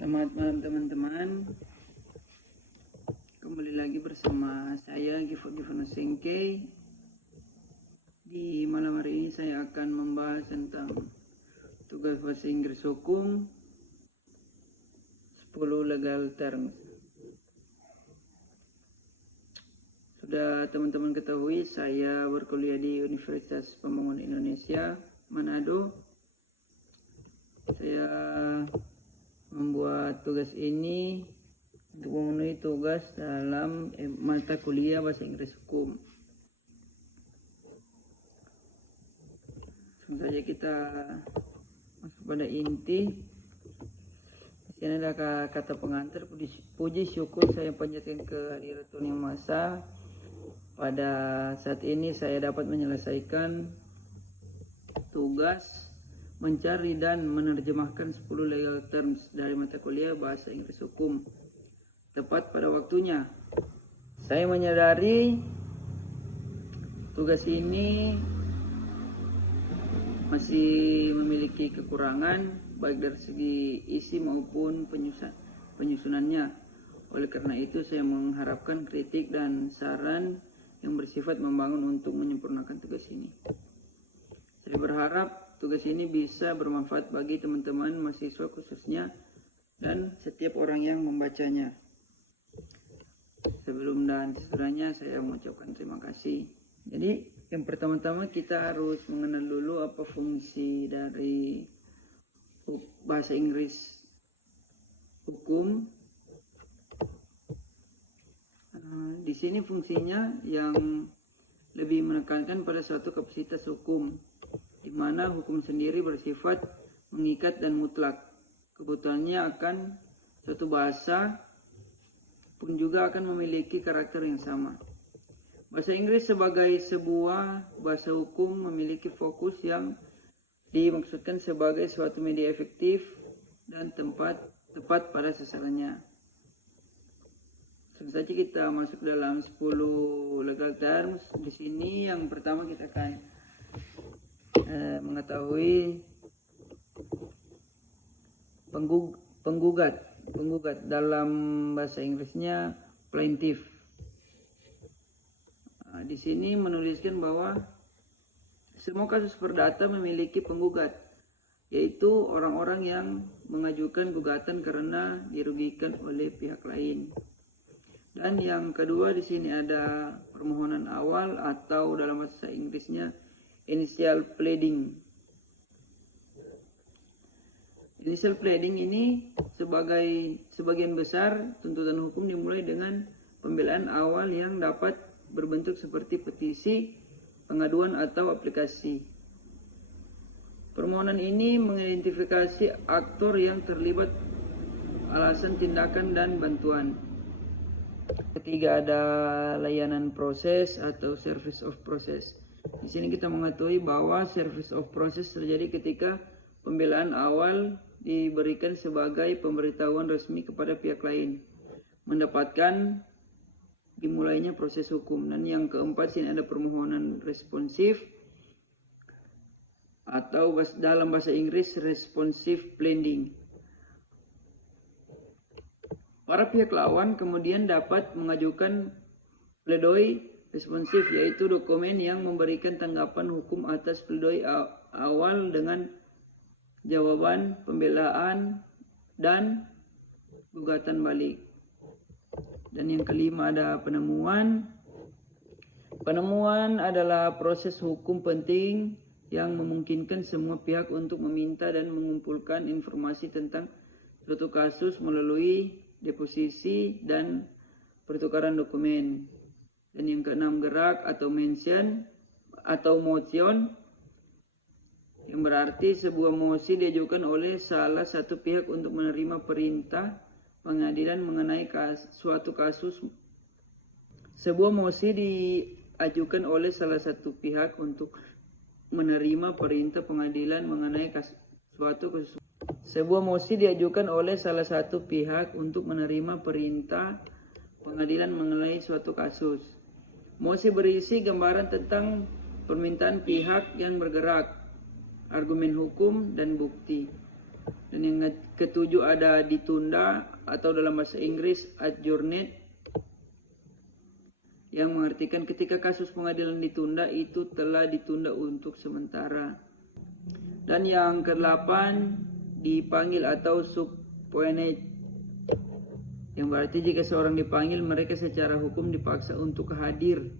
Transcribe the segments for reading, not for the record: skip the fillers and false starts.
Selamat malam teman-teman. Kembali lagi bersama saya Giovanni Sengkei. Di malam hari ini saya akan membahas tentang tugas bahasa Inggris hukum 10 legal terms. Sudah teman-teman ketahui, saya berkuliah di Universitas Pembangunan Indonesia, Manado. Saya membuat tugas ini untuk memenuhi tugas dalam mata kuliah bahasa Inggris hukum. Langsung saja kita masuk pada inti. Di sini ada kata pengantar. Puji syukur saya panjatkan kehadirat Tuhan Yang Maha Esa. Pada saat ini saya dapat menyelesaikan tugas mencari dan menerjemahkan 10 legal terms dari mata kuliah bahasa Inggris hukum tepat pada waktunya. Saya menyadari tugas ini masih memiliki kekurangan baik dari segi isi maupun penyusunannya. Oleh karena itu saya mengharapkan kritik dan saran yang bersifat membangun untuk menyempurnakan tugas ini. Saya berharap tugas ini bisa bermanfaat bagi teman-teman mahasiswa khususnya dan setiap orang yang membacanya. Sebelum dan sesudahnya saya mengucapkan terima kasih. Jadi yang pertama-tama kita harus mengenal dulu apa fungsi dari bahasa Inggris hukum. Di sini fungsinya yang lebih menekankan pada suatu kapasitas hukum, di mana hukum sendiri bersifat mengikat dan mutlak. Kebutuhannya akan suatu bahasa pun juga akan memiliki karakter yang sama. Bahasa Inggris sebagai sebuah bahasa hukum memiliki fokus yang dimaksudkan sebagai suatu media efektif dan tepat pada sasarannya. Langsung saja kita masuk dalam 10 legal terms. Di sini yang pertama kita akan mengetahui penggugat dalam bahasa Inggrisnya plaintiff. Di sini menuliskan bahwa semua kasus perdata memiliki penggugat, yaitu orang-orang yang mengajukan gugatan karena dirugikan oleh pihak lain. Dan yang kedua di sini ada permohonan awal atau dalam bahasa Inggrisnya initial pleading. Initial pleading ini sebagian besar tuntutan hukum dimulai dengan pembelaan awal yang dapat berbentuk seperti petisi, pengaduan atau aplikasi. Permohonan ini mengidentifikasi aktor yang terlibat, alasan tindakan dan bantuan. Ketiga ada layanan proses atau service of process. Di sini kita mengetahui bahwa service of process terjadi ketika pembelaan awal diberikan sebagai pemberitahuan resmi kepada pihak lain, mendapatkan dimulainya proses hukum. Dan yang keempat sini ada permohonan responsif atau dalam bahasa Inggris responsive pleading. Para pihak lawan kemudian dapat mengajukan pledoi responsif, yaitu dokumen yang memberikan tanggapan hukum atas pledoi awal dengan jawaban, pembelaan, dan gugatan balik. Dan yang kelima ada penemuan. Penemuan adalah proses hukum penting yang memungkinkan semua pihak untuk meminta dan mengumpulkan informasi tentang suatu kasus melalui deposisi dan pertukaran dokumen. Dan yang keenam gerak atau motion, yang berarti sebuah mosi diajukan oleh salah satu pihak untuk menerima perintah pengadilan mengenai suatu kasus. Sebuah mosi diajukan oleh salah satu pihak untuk menerima perintah pengadilan mengenai suatu kasus. Sebuah mosi diajukan oleh salah satu pihak untuk menerima perintah pengadilan mengenai suatu kasus. Mosi berisi gambaran tentang permintaan pihak yang bergerak, argumen hukum, dan bukti. Dan yang ketujuh ada ditunda atau dalam bahasa Inggris adjourned, yang mengartikan ketika kasus pengadilan ditunda itu telah ditunda untuk sementara. Dan yang kedelapan dipanggil atau subpoenaed, yang berarti jika seorang dipanggil mereka secara hukum dipaksa untuk hadir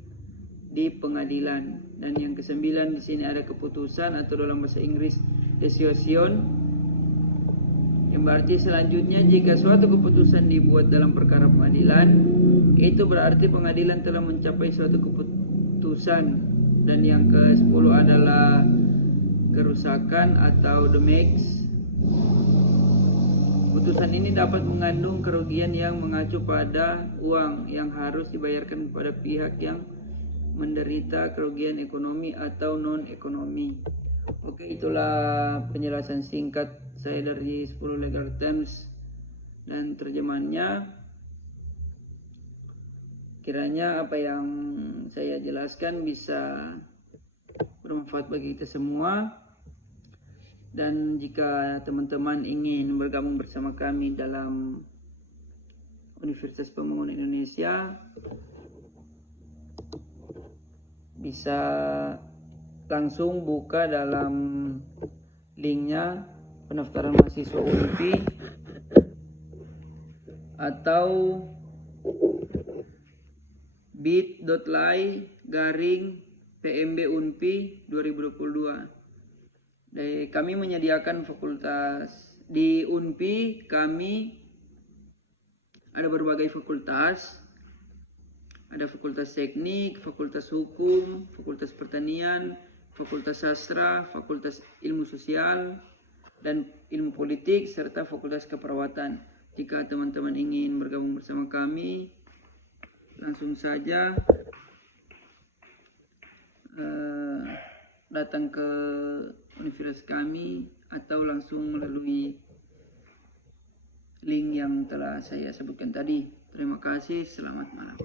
di pengadilan. Dan yang kesembilan di sini ada keputusan atau dalam bahasa Inggris decision, yang berarti selanjutnya jika suatu keputusan dibuat dalam perkara pengadilan, itu berarti pengadilan telah mencapai suatu keputusan. Dan yang ke-10 adalah kerusakan atau damage. Putusan ini dapat mengandung kerugian yang mengacu pada uang yang harus dibayarkan kepada pihak yang menderita kerugian ekonomi atau non-ekonomi. Oke, itulah penjelasan singkat saya dari 10 legal terms dan terjemahannya. Kiranya apa yang saya jelaskan bisa bermanfaat bagi kita semua. Dan jika teman-teman ingin bergabung bersama kami dalam Universitas Pembangunan Indonesia, bisa langsung buka dalam linknya pendaftaran mahasiswa UNPI atau bit.ly/PMB UNPI 2022. Kami menyediakan fakultas di UNPI. Kami ada berbagai fakultas. Ada fakultas teknik, fakultas hukum, fakultas pertanian, fakultas sastra, fakultas ilmu sosial dan ilmu politik, serta fakultas keperawatan. Jika teman-teman ingin bergabung bersama kami, langsung saja datang ke universitas kami atau langsung melalui link yang telah saya sebutkan tadi. Terima kasih, selamat malam.